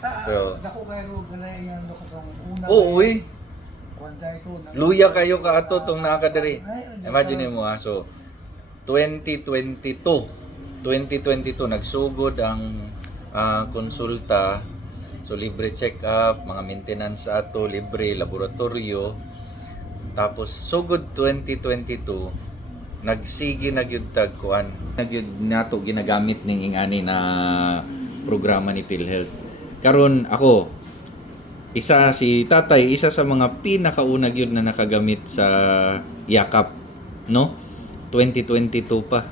So, dako kayo ganay yang dako tong una. oo, uy. Kwanday ko. Luya kayo kaato tong nakadiri. Imagine mo ha, so 2022 nagsugod ang konsulta. So libre check-up, mga maintenance ato, libre laboratorio. Tapos sugod 2022 nagsigi na gyud tag kuan. Nagyud nato ginagamit ning ingani na programa ni PhilHealth. Karon ako si tatay, isa sa mga pinakauna gyud na nakagamit sa yakap, no? 2022 pa.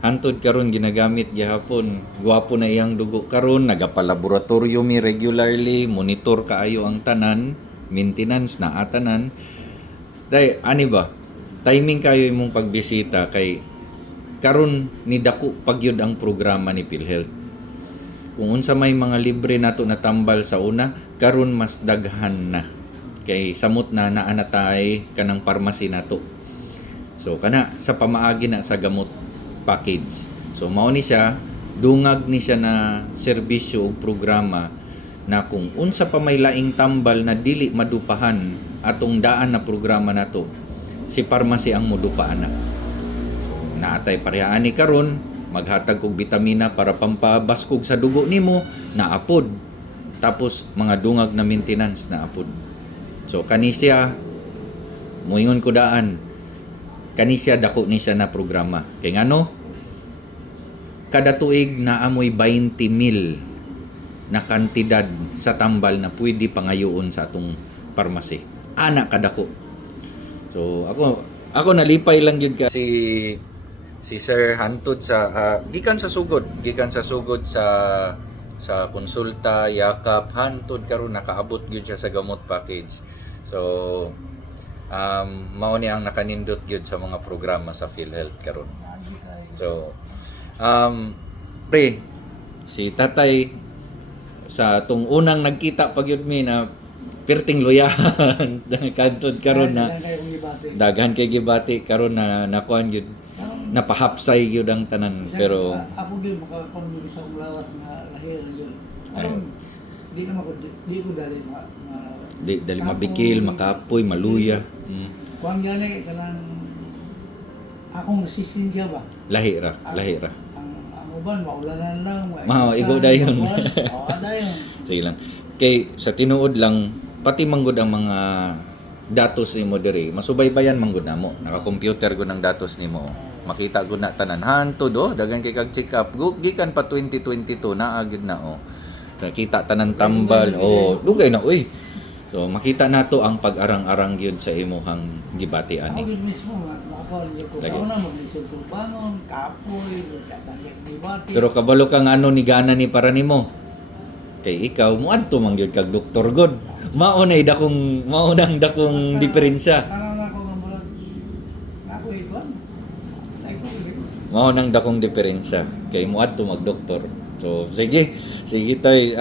Hantod karon ginagamit gihapon. Gwapo na iyang dugo karon, nagapalaboratorio mi regularly, monitor kaayo ang tanan, maintenance na atanan. Day, ani ba? Timing kayo imong pagbisita kay karon ni dako pagyud ang programa ni PhilHealth. Kung unsa may mga libre nato natambal sa una, karon mas daghan na. Kay samot na naanatay kanang pharmacy nato. So kana sa pamaagi na sa gamot package. So mao ni siya, dungag ni siya na serbisyo o programa na kung unsa pa may laing tambal na dili madupahan atong daan na programa nato, si pharmacy ang modupaan na. So naatay parehaani karon, maghatag og bitamina para pampabaskog sa dugo nimo, naapod. Tapos mga dungag na maintenance na apod. So kani siya, moingon ko daan, kani siya dako ni siya na programa. Kay ngano? Kada tuig na amoy 20,000 na kantidad sa tambal na pwede pangayoon sa atong pharmacy. Ana kadako. So ako nalipay lang gyud ka si Sir hantod sa gikan sa sugod sa konsulta, yakap, hantod karon nakaabot gyud siya sa gamot package. So mao ni ang nakanindot gyud sa mga programa sa PhilHealth karon. So pre, si tatay sa tung unang nagkita pag yun mi na perting luyahan kantod karon na daghan kay gibati karon na nakuan gyud, napahapsay gyud ang tanan. Pero ako gyud makakondulo sa ulawat nga lahir gyud. Karon di na mako di ko dali mabikil, makapoy, maluya. Kuan gani kanang akong sisinja ba? Lahi ra. Ang uban maulanan lang. Mao igo dayon. Oo, dayon. Sige lang. Kay sa tinuod lang pati manggod ang mga datos nimo diri, masubaybayan manggod namo. Naka-computer gud ang datos nimo. Makita gud na tanan hantod daghan kay kag check up. Gikan pa 2022 naa gyud na Nakita tanan tambal. Dugay na uy. So makita nato ang pag-arang-arang gyud sa imuhang gibati ani. Ako gyud mismo ako gyud na maglisod kong bangon, kapoy, dadagyan gibati. Pero kabalo kang ano ni gana ni para nimo. Kay ikaw muadto man gyud kag doktor god. Maunay maunang dakong diferensya. Maunang dakong diferensya kay muadto mag doktor. So sige tay